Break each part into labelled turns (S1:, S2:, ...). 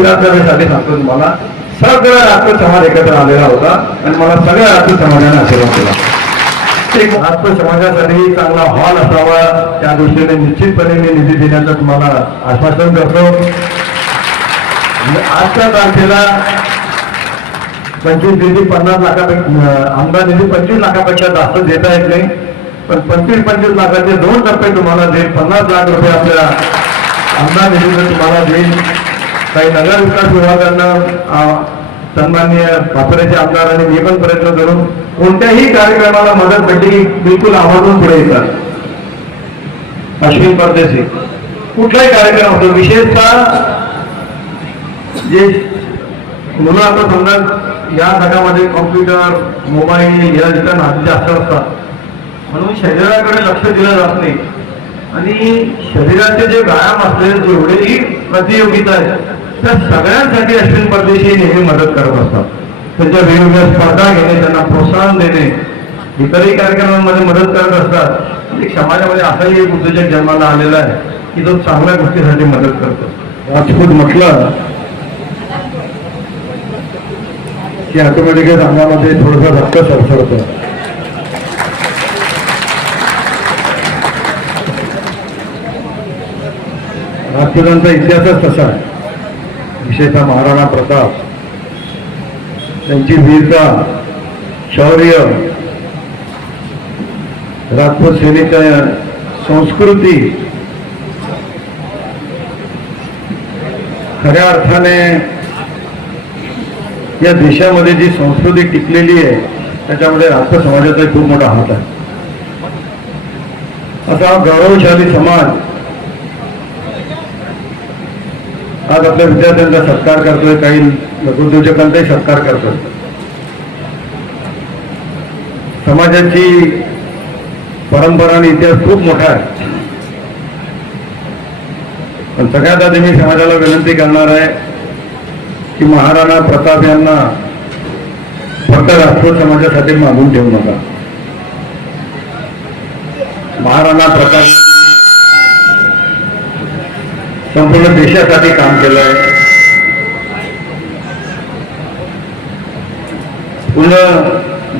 S1: विधानसभेसाठी सांगतो तुम्हाला सगळा राष्ट्र समाज एकत्र आलेला होता आणि मला सगळ्या राष्ट्र समाजाने आशीर्वाद दिला. एक राष्ट्र समाजासाठी चांगला हॉल असावा त्या दृष्टीने निश्चितपणे मी निधी देण्याचं तुम्हाला आश्वासन करतो आजच्या तारखेला पंचवीस निधी पन्नास लाखापेक्षा आमदार निधी पंचवीस लाखापेक्षा जास्त देता येत नाही. पण पंचवीस पंचवीस लाखाचे दोन टप्पे तुम्हाला देईल. पन्नास लाख रुपये आपल्या आमदार निधीचं तुम्हाला देईल. काही नगर विकास विभागानं सन्मान्य वापरायचे आमदारांनी मी पण प्रयत्न करून कोणत्याही कार्यक्रमाला मदत भेटली बिलकुल आवाजून पुढे येतात. अश्विन परदेशी. कुठलाही कार्यक्रम असतो विशेषतः जे मुलं आता समजा या जगामध्ये कॉम्प्युटर मोबाईल या जिथं हात जास्त असतात म्हणून शरीराकडे लक्ष दिलं जात नाही. आणि शरीराचे जे व्यायाम असलेले जेवढेही प्रतियोगिता आहेत. त्या सगळ्यांसाठी अश्विन परदेशी नेहमी मदत करत असतात. त्यांच्या वेगवेगळ्या स्पर्धा घेणे त्यांना प्रोत्साहन देणे इतरही कार्यक्रमांमध्ये मदत करत असतात. आणि समाजामध्ये असाही एक उद्योजक जन्माला आलेला आहे की तो चांगल्या गोष्टीसाठी मदत करतो. राजपूत म्हटलं की ऑटोमॅटिकली अंगामध्ये थोडंसं रक्त सरसरतं. राजपुतांचा इतिहासच तसा आहे. विशेषतः महाराणा प्रताप त्यांची वीरता शौर्य राजपूत सेनेच्या संस्कृती खऱ्या अर्थाने या देशामध्ये जी संस्कृती टिकलेली आहे त्याच्यामध्ये राजपूत समाजाचा खूप मोठा हात आहे. असा गौरवशाली समाज आज आपल्या विद्यार्थ्यांचा सत्कार करतोय काही लघुद्योजकांचाही सत्कार करतोय. समाजाची परंपरा आणि इतिहास खूप मोठा आहे. पण सगळ्यात आधी मी समाजाला विनंती करणार आहे की महाराणा प्रताप यांना फक्त राजपूत समाजासाठी मागून ठेवू नका. महाराणा प्रताप संपूर्ण देशासाठी काम केलं आहे पूर्ण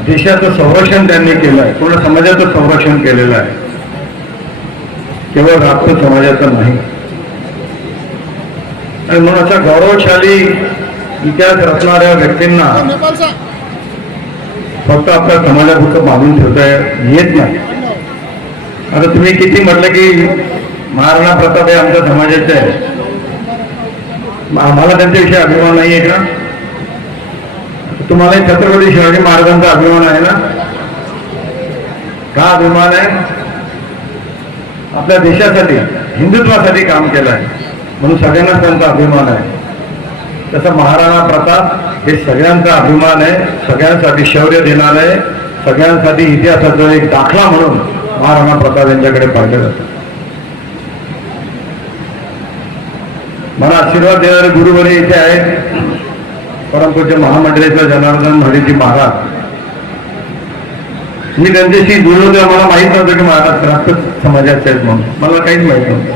S1: देशाचं संरक्षण त्यांनी केलं आहे पूर्ण समाजाचं संरक्षण केलेलं आहे. केवळ राजपूत समाजाचं नाही. आणि म्हणून अशा गौरवशाली इतिहास रचणाऱ्या व्यक्तींना फक्त आपल्या समाजापुरतं बांधून ठेवता येत नाही. आता तुम्ही किती म्हटलं की महाराणा प्रताप हे आमच्या समाजाचे आहे आम्हाला त्यांच्याविषयी अभिमान नाही आहे का? तुम्हाला छत्रपती शिवाजी महाराजांचा अभिमान आहे ना? का अभिमान आहे? आपल्या देशासाठी हिंदुत्वासाठी काम केलं आहे म्हणून सगळ्यांनाच त्यांचा अभिमान आहे. तसं महाराणा प्रताप हे सगळ्यांचा अभिमान आहे. सगळ्यांसाठी शौर्य देणार आहे सगळ्यांसाठी इतिहासाचा एक दाखला म्हणून महाराणा प्रताप यांच्याकडे पाहिलं जातं. मला आशीर्वाद देणारे गुरुवरे इथे आहेत. परमपूज्य महामंडळीचा जनार्दन महारीजी महाराज. मी त्यांच्याशी जुळलो तेव्हा मला माहीत नव्हतं की महाराज राष्ट्र समाजाचे आहेत म्हणून. मला काहीच माहीत नव्हतं.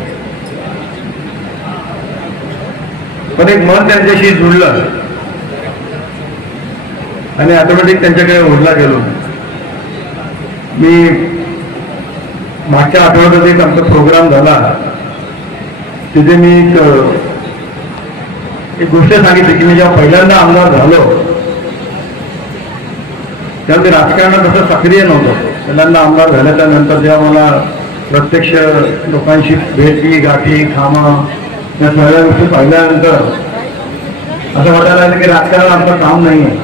S1: पण एक मन त्यांच्याशी जुळलं. आणि ऑटोमॅटिक त्यांच्याकडे ओढला गेलो. मी मागच्या आठवड्यात एक आमचा प्रोग्राम झाला. तिथे मी एक एक गोष्ट सांगितली की मी जेव्हा पहिल्यांदा आमदार झालो तेव्हा मी राजकारणात असं सक्रिय नव्हतं. पहिल्यांदा आमदार झाल्याच्यानंतर जेव्हा मला प्रत्यक्ष लोकांशी भेटी गाठी खामं या सगळ्या गोष्टी पाहिल्यानंतर असं वाटायला लागलं की राजकारण आमचं काम नाही आहे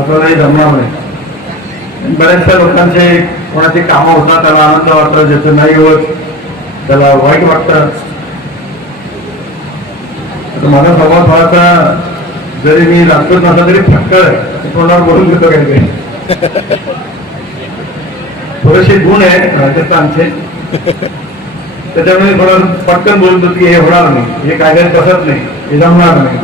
S1: असं काही जमणार नाही. बऱ्याचशा लोकांचे कोणाची कामं होतात त्याला आनंद वाटतो ज्याचं नाही होत त्याला वाईट वाटतं. माझा स्वभाव थोडासा जरी मी लागतोच नसला तरी फटकळ आहे. तोंडावर बोलून घेतो काही काही. थोडेसे गुण आहेत राजस्थानचे. त्याच्यामुळे थोडं पटकन बोलतो की हे होणार नाही. हे कायद्यात बसत नाही. हे जमणार नाही.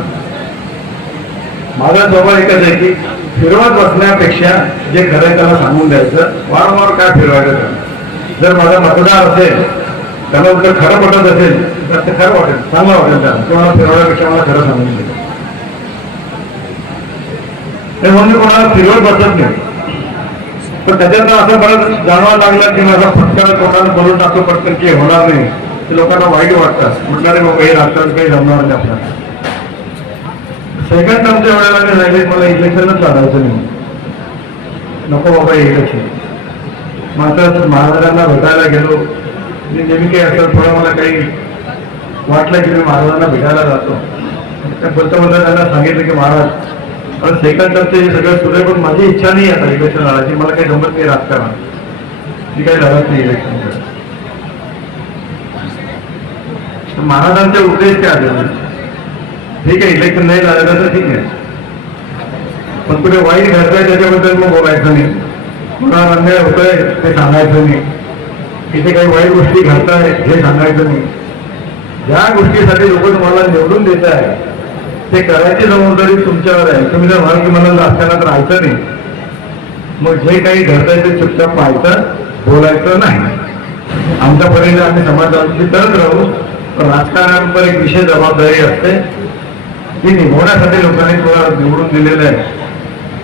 S1: माझा स्वभाव एकच आहे की फिरवत बसण्यापेक्षा जे खरं आहे त्याला सांगून द्यायचं. वारंवार काय फिरवायचं जर माझा मतदार असेल त्यांना जर खरं पटत असेल तर ते खरं वाटेल चांगलं वाटेल त्याला तुम्हाला फिरवण्यापेक्षा मला खरं सांगून दिलं. ते म्हणून कोणाला फिरवत बसत नाही. पण त्याच्यातनं असं बरंच जाणवा लागलं की माझा फटका कोणाला बोलून टाकतो पटकन की होणार नाही. ते लोकांना वाईट वाटतात म्हटणारे मग काही राहतात काही जमणार नाही आपल्याला. सेकंड टर्मच्या वेळेला मी राहिले मला इलेक्शनच लढायचं नाही. नको बाबा इलेक्शन मात्र महाराजांना भेटायला गेलो. मी नेहमी काही असं थोडं मला काही वाटलं की मी महाराजांना भेटायला जातो. त्या पंतप्रधानांना सांगितलं की महाराज मला सेकंड हे सगळं सुरू आहे पण माझी इच्छा नाही आता इलेक्शन लढायची. मला काही जमत नाही राजकारण मी काही लढत नाही इलेक्शन महाराजांचे उद्देश काय आले ठीक आहे इलेक्शन नाही लढायचं तर ठीक आहे. पण कुठे वाईट घडतंय त्याच्याबद्दल मग बोलायचं नाही. कुणाला अन्याय होतोय ते सांगायचं नाही. तिथे काही वाईट गोष्टी घडताय हे सांगायचं नाही. ज्या गोष्टीसाठी लोक तुम्हाला निवडून देत आहे ते करायची जबाबदारी तुमच्यावर आहे. तुम्ही जर म्हणाल की मला राजकारणात राहायचं नाही मग जे काही घडतंय ते चुपचाप पाहायचं बोलायचं नाही. आमच्या परीने आम्ही समाजाची तरच राहू. पण राजकारणावर एक विशेष जबाबदारी असते. ती निभवण्यासाठी लोकांनी तुला निवडून दिलेलं आहे.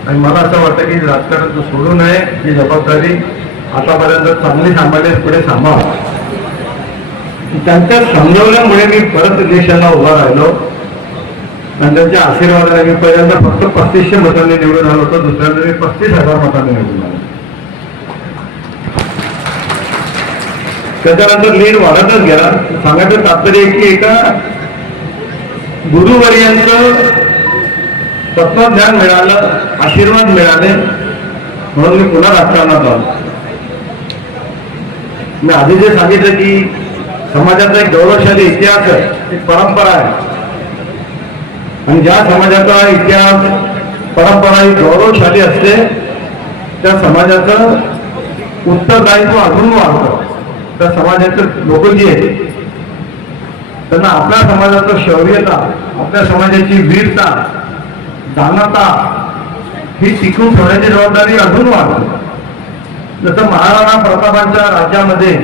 S1: आणि मला असं वाटतं की राजकारण तू सोडू नये. ही जबाबदारी आतापर्यंत चांगली सांभाळले पुढे सांभाळ. त्यांच्या समजवल्यामुळे मी परत इलेक्शनला उभा राहिलो. आणि त्यांच्या आशीर्वादाने मी पहिल्यांदा फक्त पस्तीसशे मतांनी निवडून आलो होतो दुसऱ्यांदा मी पस्तीस हजार मतांनी निवडून आलो. त्याच्यानंतर लीड वाढतच गेला. सांगायचं तात्पर्य की एका गुरुवर्यांचं तत्वज्ञान मिळालं आशीर्वाद मिळाले म्हणून मी पुन्हा राजकारणात आलो मी आधी जे सांगितलं की समाजाचा एक गौरवशाली इतिहास आहे एक परंपरा आहे. आणि ज्या समाजाचा इतिहास परंपरा ही गौरवशाली असते त्या समाजाचं उत्तरदायित्व अजून वाढतं. त्या समाजाचे लोक जी आहेत त्यांना आपल्या समाजाचं शौर्यता आपल्या समाजाची वीरता दानता ही टिकून ठेवण्याची जबाबदारी अजून वाढते. जसं महाराणा प्रतापांच्या राज्यामध्ये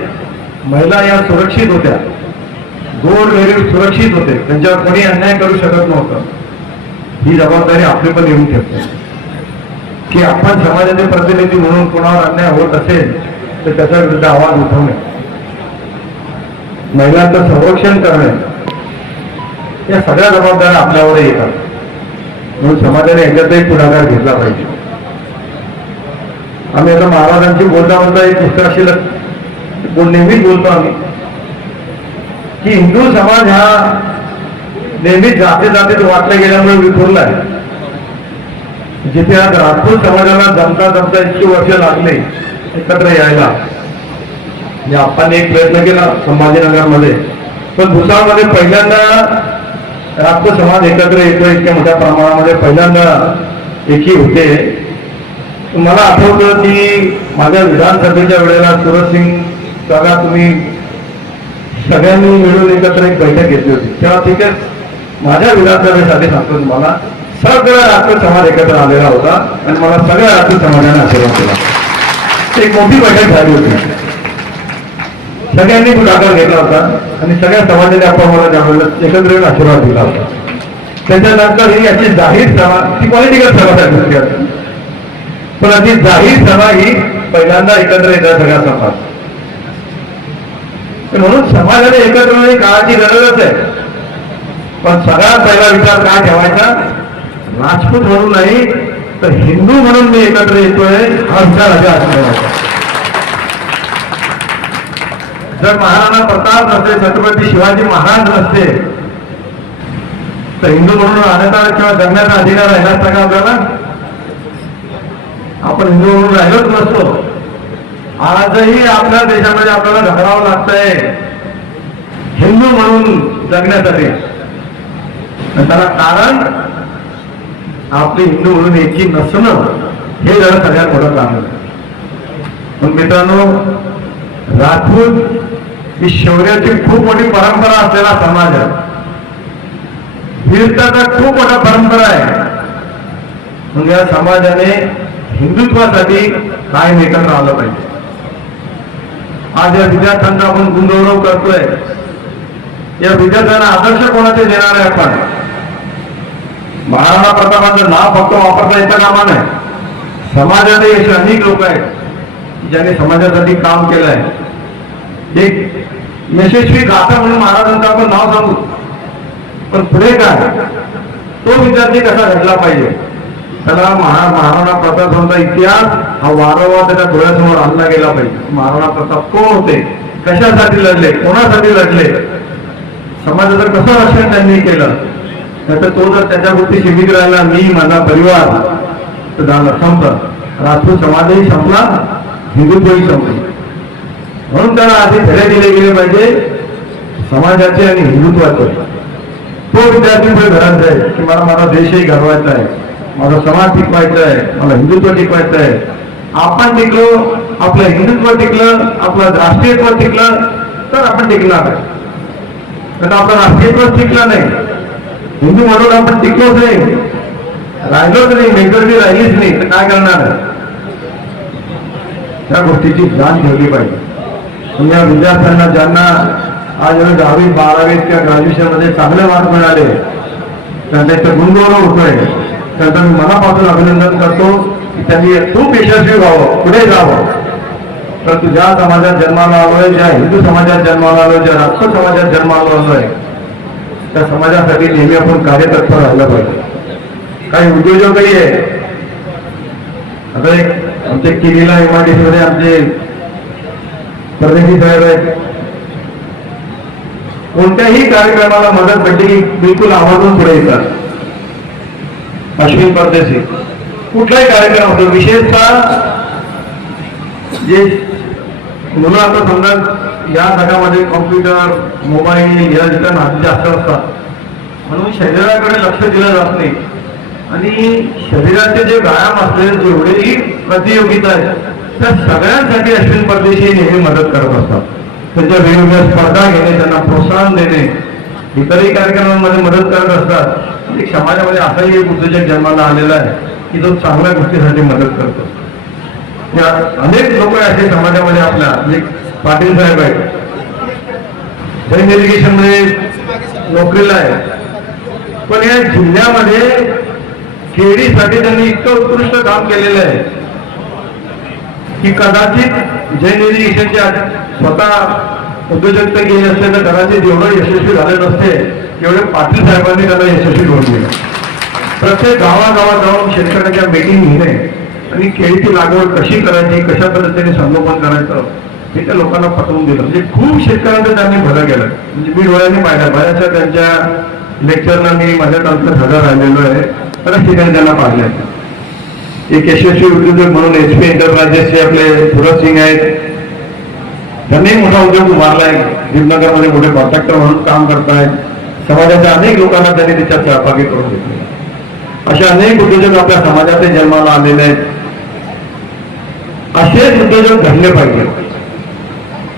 S1: महिला या सुरक्षित होत्या गोड गरीब सुरक्षित होते त्यांच्यावर कोणी अन्याय करू शकत नव्हतं. ही जबाबदारी आपली पण येऊन ठेवते. की आपण समाजाचे प्रतिनिधी म्हणून कोणावर अन्याय होत असेल तर त्याच्या विरुद्ध आवाज उठवणे. महिलांचं संरक्षण करणे. या सगळ्या जबाबदाऱ्या आपल्यावर येतात. म्हणून समाजाने याच्यातही पुढाकार घेतला पाहिजे. आम्ही आता महाराजांची बोलता बोलता एक पुस्तकाशी बोल नेहमीच बोलतो आम्ही. की हिंदू समाज हा नेहमीच जाते जाते वाटल्या गेल्यामुळे विखुरलाय जिथे आज राजपूत समाजाला जमता जमता इतकी वर्ष लागले एकत्र यायला. म्हणजे आपण एक प्रयत्न केला संभाजीनगरमध्ये. पण भुसावळमध्ये पहिल्यांदा राजपूत समाज एकत्र येतो इतक्या मोठ्या प्रमाणामध्ये पहिल्यांदा एकी होते. मला आठवतं की माझ्या विधानसभेच्या वेळेला सुरज सिंग तुम्ही सगळ्यांनी मिळून एकत्र एक बैठक घेतली होती. तेव्हा ठीक आहे माझ्या विधानसभेसाठी सांगतो तुम्हाला सगळा राष्ट्र समाज एकत्र आलेला होता आणि मला सगळ्या राष्ट्र समाजाने आशीर्वाद दिला. एक मोठी बैठक झाली होती. सगळ्यांनी पुढाकार घेतला होता आणि सगळ्या समाजाने आपण मला त्यावेळेला एकत्र येऊन आशीर्वाद दिला होता. त्याच्यानंतर ही याची जाहीर सभा ती पॉलिटिकल सभा झाली होती. पण आधी जाहीर सभा ही पहिल्यांदा एकत्र येतात सगळ्या समाज म्हणून समाजाने एकत्र काळाची गरजच आहे. पण सगळ्यात पहिला विचार काय ठेवायचा? राजपूत म्हणून नाही तर हिंदू म्हणून मी एकत्र येतोय हा विचार असा असला जर महाराणा प्रताप नसते छत्रपती शिवाजी महाराज नसते तर हिंदू म्हणून राहण्याचा किंवा जगण्याचा अधिकार आहे का आपल्याला आपण हिंदू म्हणून राहिलोच नसतो. आजही आपल्या देशामध्ये आपल्याला घडरावं लागतंय. हिंदू म्हणून जगण्यासाठी. त्याला कारण आपली हिंदू म्हणून एकी नसणं हे जरा सगळ्यात मोठं कारण. पण मित्रांनो राजपूत ही शौर्याची खूप मोठी परंपरा असलेला समाज आहे. वीरताचा खूप मोठा परंपरा आहे. मग या समाजाने हिंदुत्वासाठी कायम एकत्र आलं पाहिजे. आज या विद्यार्थ्यांचा आपण गुणगौरव करतोय. या विद्यार्थ्यांना आदर्श कोणाचे देणार आहे आपण? महाराणा प्रतापांचं नाव फक्त वापरता येतं कामा नाही समाजात असे अनेक लोक आहेत ज्यांनी समाजासाठी काम केलं आहे. एक यशस्वी गाथा म्हणून महाराजांचं आपण नाव सांगू. पण पुढे काय? तो विद्यार्थी कसा घडला पाहिजे? त्याला महा महाराणा प्रताप यांचा इतिहास हा वारंवार त्याच्या डोळ्यासमोर आणला गेला पाहिजे. महाराणा प्रताप कोण होते? कशासाठी लढले? कोणासाठी लढले? समाजाचं कसं रक्षण त्यांनी केलं? तर तो जर त्याच्यावरती शिमित राहिला मी माझा परिवार तर झालं संपलं. राजपूत समाजही संपला हिंदुत्वही संपली. म्हणून त्याला आधी धडे दिले गेले पाहिजे समाजाचे आणि हिंदुत्वाचे. तो विद्यार्थी पुढे घरात जाईल की मला माझा देशही घडवायचा आहे. माझा समाज टिकवायचा आहे मला हिंदुत्व टिकवायचं आहे. आपण टिकलो आपलं हिंदुत्व टिकलं आपलं राष्ट्रीयत्व टिकलं तर आपण टिकणार आहे कारण आपलं राष्ट्रीयत्व टिकलं नाही. हिंदू म्हणून आपण टिकलोच नाही. राहिलोच नाही मेजॉरिटी राहिलीच नाही तर काय करणार? त्या गोष्टीची जाण ठेवली पाहिजे. या विद्यार्थ्यांना ज्यांना आज दहावी बारावीत किंवा ग्रॅज्युएशनमध्ये चांगले मार्क मिळाले त्यांना इथं गुणगौरव होतोय. त्यांचं मी मनापासून अभिनंदन करतो की त्यांनी खूप यशस्वी व्हावं पुढे जावं. परंतु ज्या समाजात जन्माला आलोय ज्या हिंदू समाजात जन्माला आलोय ज्या राष्ट्र समाजात जन्माला आलोय त्या समाजासाठी नेहमी आपण कार्यतत्पर राहिलं पाहिजे. काही उद्योजकही आहे. आता एक आमचे किरीला एमआयडीसी आमचे प्रतिनिधी साहेब आहेत. कोणत्याही कार्यक्रमाला मदत भेटली बिलकुल आवाजून पुढे येतात. अश्विन परदेशी. कुठलाही कार्यक्रम होतो विशेषतः जे मुलं आता समजा या जगामध्ये कॉम्प्युटर मोबाईल या जिथं नाती जास्त असतात म्हणून शरीराकडे लक्ष दिलं जात नाही. आणि शरीराचे जे व्यायाम असले जेवढेही प्रतियोगिता आहेत त्या सगळ्यांसाठी अश्विन परदेशी नेहमी मदत करत असतात. त्यांच्या वेगवेगळ्या स्पर्धा घेणे त्यांना प्रोत्साहन देणे इतरही कार्यक्रमांमध्ये मदत करत असतात. एक समाजामध्ये असाही एक उद्योजक जन्माला आलेला आहे की जो चांगल्या गोष्टीसाठी मदत करतो. या अनेक लोक असे समाजामध्ये आपल्या म्हणजे पाटील साहेब आहेत. जैन एज्युकेशनमध्ये नोकरीला आहे पण या जिल्ह्यामध्ये खेडीसाठी त्यांनी इतकं उत्कृष्ट काम केलेलं आहे की कदाचित जैन एज्युकेशनच्या स्वतः उद्योजकता गेले असते तर कदाचित एवढं यशस्वी झाले नसते एवढे पाटील साहेबांनी त्यांना यशस्वी करून दिलं. प्रत्येक गावागावात जाऊन शेतकऱ्याच्या मीटिंग घेणे आणि केळीची लागवड कशी करायची कशा पद्धतीने संगोपन करायचं हे त्या लोकांना पटवून दिलं. म्हणजे खूप शेतकऱ्यांचं त्यांनी भलं केलं. म्हणजे मी डोळ्यांनी पाहिलं बऱ्याचशा त्यांच्या लेक्चरला मी माझ्या तालुक्यात हजर राहिलेलो आहे. बऱ्याच ठिकाणी त्यांना पाहिले एक यशस्वी उद्योजक म्हणून एच पी एंटरप्राइजेसचे आपले सुरज सिंग आहेत. त्यांनी मोठा उद्योग उभारलाय. भीमनगरमध्ये मोठे कॉन्ट्रॅक्टर म्हणून काम करतायत. समाजाच्या अनेक लोकांना त्यांनी त्याच्यात सहभागी करून घेतले असे अनेक उद्योजक आपल्या समाजाचे जन्माला आलेले आहेत. असेच उद्योजक घडले पाहिजे.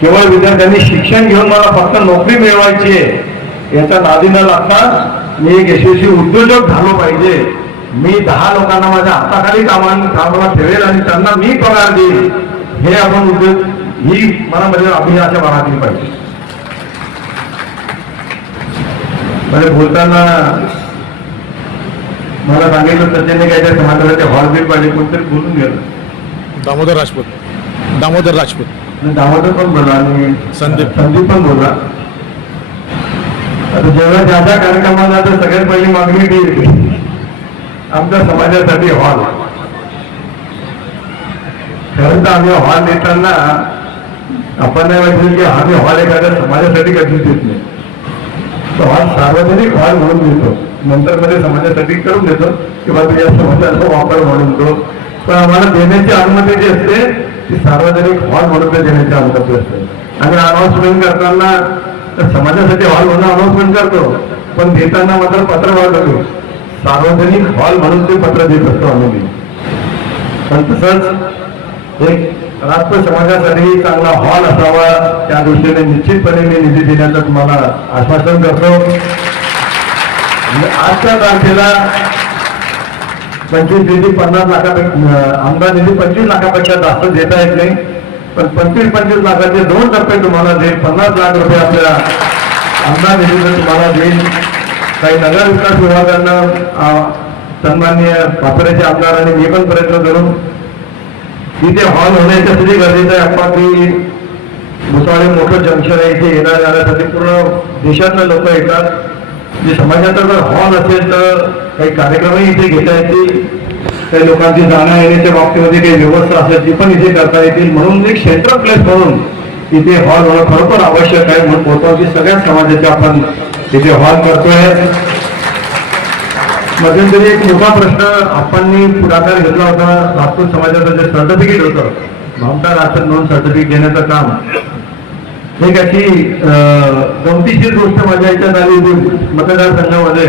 S1: केवळ विद्यार्थ्यांनी शिक्षण घेऊन मला फक्त नोकरी मिळवायची आहे याचा नादी न लागता मी एक यशस्वी उद्योजक झालो पाहिजे. मी दहा लोकांना माझ्या हाताखाली कामान कामाला ठेवेल आणि त्यांना मी पगार देईल. हे आपण उद्योग ही मनामध्ये अभियानाच्या मनातील पाहिजे. म्हणजे बोलताना मला सांगितलं सचिनने काय त्या समाजाचे हॉल बिल पाहिजे कोणतरी बोलून गेलं.
S2: दामोदर राजपूत. दामोदर राजपूत.
S1: दामोदर पण बोलला आणि
S2: संदीप.
S1: संदीप पण बोलला. आता जेव्हा ज्या ज्या कार्यक्रमाला तर सगळ्यात पहिली मागणी ती येते आमच्या समाजासाठी हॉल. खरं तर आम्ही हॉल देताना आपण नाही माहिती की आम्ही हॉल एखाद्या समाजासाठी कधीच देत नाही. तो हॉल सार्वजनिक हॉल म्हणून देतो. नंतर मध्ये समाजासाठी करून देतो. किंवा तुझ्या समाजाचा वापर म्हणून तो. पण आम्हाला देण्याची अनुमती जी असते ती सार्वजनिक हॉल म्हणून देण्याची अनुमती असते. आम्ही अनाउन्समेंट करताना समाजासाठी हॉल म्हणून अनाउन्समेंट करतो. पण देताना मात्र पत्र वाढतो सार्वजनिक हॉल म्हणून ते पत्र देत असतो आम्ही. पण तसंच एक राष्ट्र समाजासाठी चांगला हॉल असावा त्या दृष्टीने निश्चितपणे मी निधी देण्याचं तुम्हाला आश्वासन करतो आजच्या तारखेला पंचवीस निधी पन्नास लाखापेक्षा आमदार निधी पंचवीस लाखापेक्षा जास्त देता येत नाही. पण पंचवीस पंचवीस लाखाचे दोन टप्पे तुम्हाला देईल. पन्नास लाख रुपये आपल्या आमदार निधीचं तुम्हाला देईल. काही नगरविकास विभागांना अं, सन्माननीय वापराचे मी पण प्रयत्न करून इथे हॉल होण्याच्यासाठी गरजेचं आहे. आपण की भुसावळे मोठं जंक्शन आहे. इथे येण्या जाण्यासाठी पूर्ण देशातलं लोक येतात. जे समाजाचा जर हॉल असेल तर काही कार्यक्रमही इथे घेता येतील. काही लोकांची जाण्या येण्याच्या बाबतीमध्ये काही व्यवस्था असेल ती पण इथे करता येतील. म्हणून एक क्षेत्र प्लेस म्हणून इथे हॉल होणं खरोखर आवश्यक आहे. म्हणून पोहोचवची सगळ्याच समाजाचे आपण इथे हॉल करतोय. मध्यंतरी एक मोठा प्रश्न आपण पुढाकार घेतला होता. लातूर समाजाचं जे सर्टिफिकेट होतं ममता राशन नोंद सर्टिफिकेट देण्याचं काम. एक अशी अं, गमतीशीर गोष्ट माझ्या याच्यात आली होती मतदारसंघामध्ये.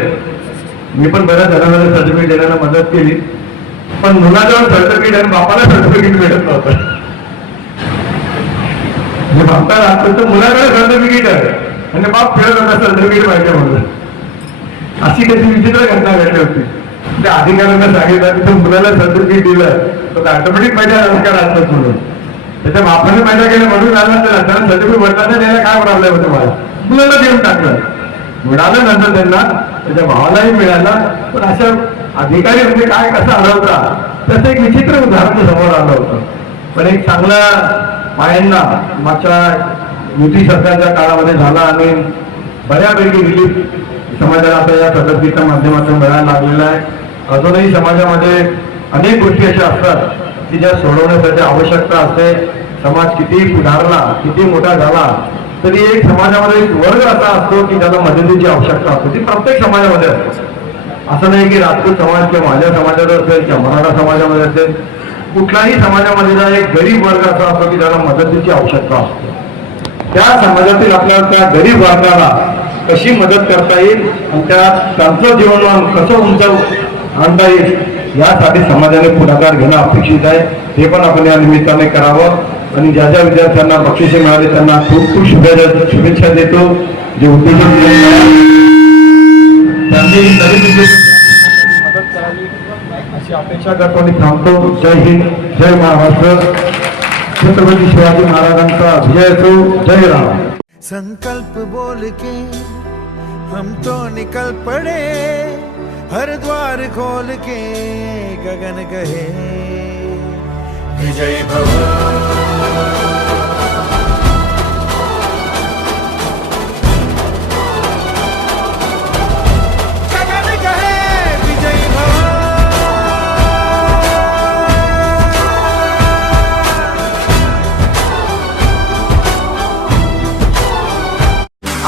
S1: मी पण बऱ्याच जणांना सर्टिफिकेट देण्याला मदत केली. पण मुलाजवळ सर्टिफिकेट आणि बापाला सर्टिफिकेट मिळत नव्हतं. म्हणजे ममता तर मुलाकडे सर्टिफिकेट आहे. आणि बाप फिरत होता सर्टिफिकेट पाहिजे म्हणून. अशी कशी विचित्र घटना घडली होती? त्या अधिकाऱ्यांना सांगितलं की मुलाला सर्टिफिकेट दिलं. तर ऑटोमॅटिक माझ्या अधिकार असतात म्हणून त्याच्या बापाने माझ्या गेले म्हणून आलं तर त्यांना सर्टिफिकेट वडिलांना द्यायला काय प्रॉब्लेम होतं मला? मुलाला देऊन टाकलं. मिळालं नंतर त्यांना त्याच्या भावालाही मिळाला पण अशा अधिकारी म्हणजे काय कसं हरवता त्याचं एक विचित्र उदाहरण समोर आलं होतं. पण एक चांगला मायांना मागच्या युती सरकारच्या काळामध्ये झाला आणि बऱ्यापैकी रिलीफ समाजाला आता या सदस्यच्या माध्यमातून मिळायला लागलेला आहे. अजूनही समाजामध्ये अनेक गोष्टी अशा असतात की ज्या सोडवण्यासाठी आवश्यकता असते. समाज किती सुधारला किती मोठा झाला तरी एक समाजामध्ये एक वर्ग असा असतो की ज्याला मदतीची आवश्यकता असते. ती प्रत्येक समाजामध्ये असते. असं नाही की राजपूत समाज किंवा माझ्या समाजात असेल किंवा मराठा समाजामध्ये असेल. कुठल्याही समाजामध्ये एक गरीब वर्ग असा असतो की ज्याला मदतीची आवश्यकता असते. त्या समाजातील आपल्याला त्या गरीब वर्गाला कशी मदत करता येईल आणि त्या त्यांचं जीवनमान कसं उंच आणता येईल यासाठी समाजाने पुढाकार घेणं अपेक्षित आहे. हे पण आपण या निमित्ताने करावं आणि ज्या ज्या विद्यार्थ्यांना बक्षिसे मिळाले त्यांना खूप खूप शुभेच्छा शुभेच्छा देतो. जे उद्योजक त्यांनी नवीन मदत करावी अशी अपेक्षा करतो आणि थांबतो. जय हिंद जय महाराष्ट्र. छत्रपती शिवाजी महाराज का विजय असो जय राम.
S3: संकल्प बोल के हम तो निकल पड़े हर द्वार खोल के गगन कहे विजय भव।